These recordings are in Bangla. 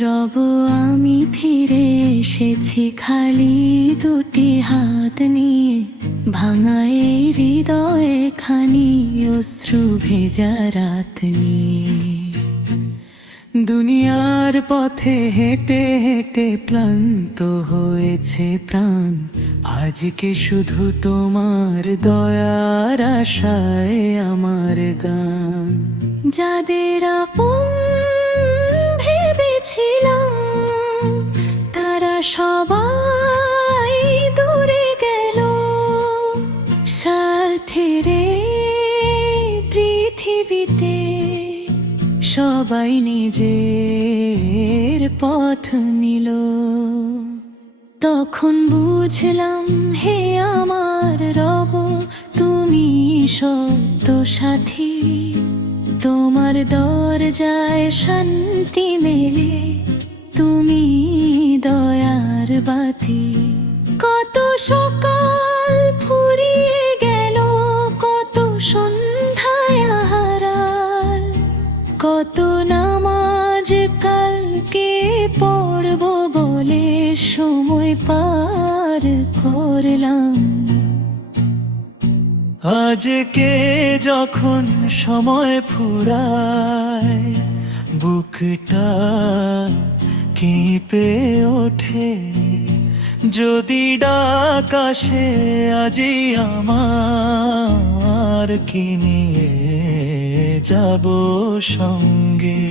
রব আমি ফিরে এসেছি খালি দুটি হাত নিয়ে, ভাঙা এই হৃদয়ে খানি অশ্রু ভেজা রাত নিয়ে। দুনিয়ার পথে হেঁটে হেঁটে ক্লান্ত হয়েছে প্রাণ, আজকে শুধু তোমার দয়ার আশায় আমার গান। যাদের আপন ভেবেছিলাম তারা সবাই দূরে গেল, স্বার্থের পৃথিবীতে সবাই নিজের পথ নিল। তখন বুঝলাম হে আমার রব তুমি সত্য সাথী, তোমার দরজায় শান্তি মেলে তুমি দয়ার বাতি। কত সকাল ফুরিয়ে গেল, কত সন্ধ্যায় হারাল, কত নামাজ কালকে পড়ব বলে সময় পার করলাম। আজকে যখন সময় ফুরায়, বুকটা কেঁপে ওঠে, যদি ডাক আসে আজি আমার, কি নিয়ে যাব সঙ্গে।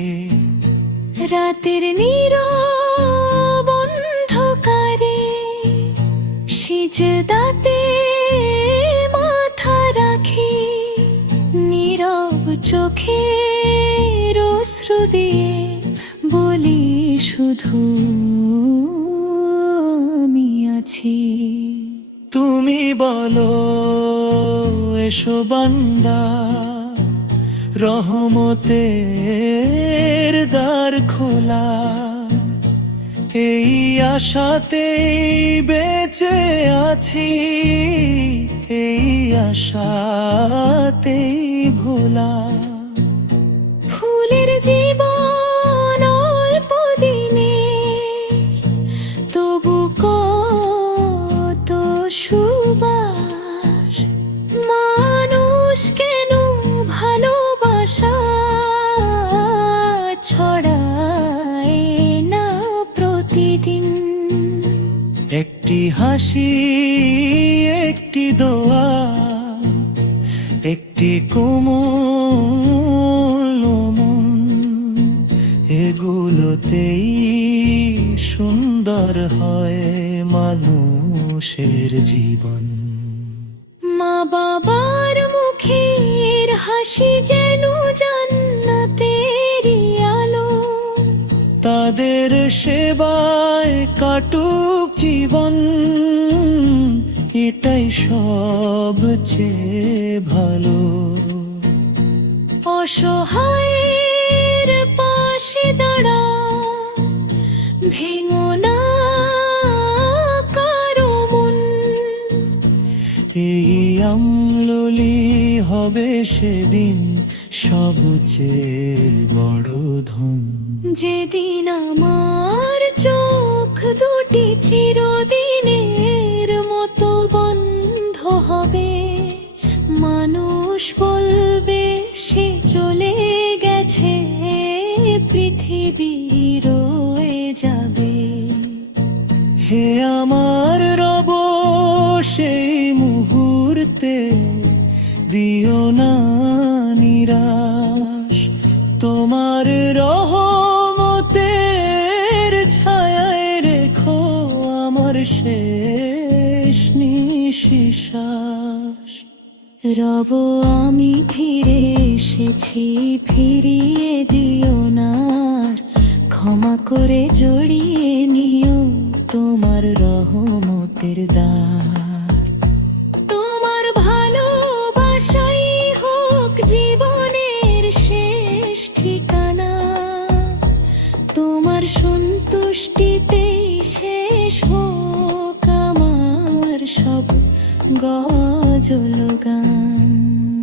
রাতের নীরব অন্ধকারে সিজদাতে মাথা রাখি, নীরব চোখে অশ্রু দিয়ে বলি শুধু আমি আছি। তুমি বলো এসো বান্দা, রহমতের দ্বার খোলা, এই আশাতেই বেঁচে আছি, এই আশাতেই ভোলা। ফুলের জীবন অল্প দিনে, তবু কত সুবাস। মানুষ কেন ভালোবাসা ছড়ায় না প্রতিদিন। একটি হাসি, একটি দোয়া, একটি কোমল মন, এগুলোতেই সুন্দর হয় মানুষের জীবন। মা বাবার মুখের হাসি যেন জান্নাতেরই আলো, তাদের সেবায় কাটুক জীবন, এটাই সবচেয়ে ভালো। অসহায়ের পাশে দাঁড়া, ভেঙো না কারো মন, এই আমললি হবে সেদিন সবচেয়ে বড় ধন। যেদিন আমার চোখ দুটি চিরদিনের মতো বন্ধ হবে, মানুষ বলবে সে চলে গেছে, পৃথিবী রয়ে যাবে। হে আমার রব সেই মুহূর্তে দিও না নিরাশ, তোমার রহমতের ছায়ায় রেখো আমার শেষ নিঃশ্বাস। রব আমি ফিরে এসেছি, ফিরিয়ে দিও না, ক্ষমা করে জড়িয়ে নিও তোমার রহমতের দ্বার। তোমার ভালোবাসাই হোক সব গজল গান।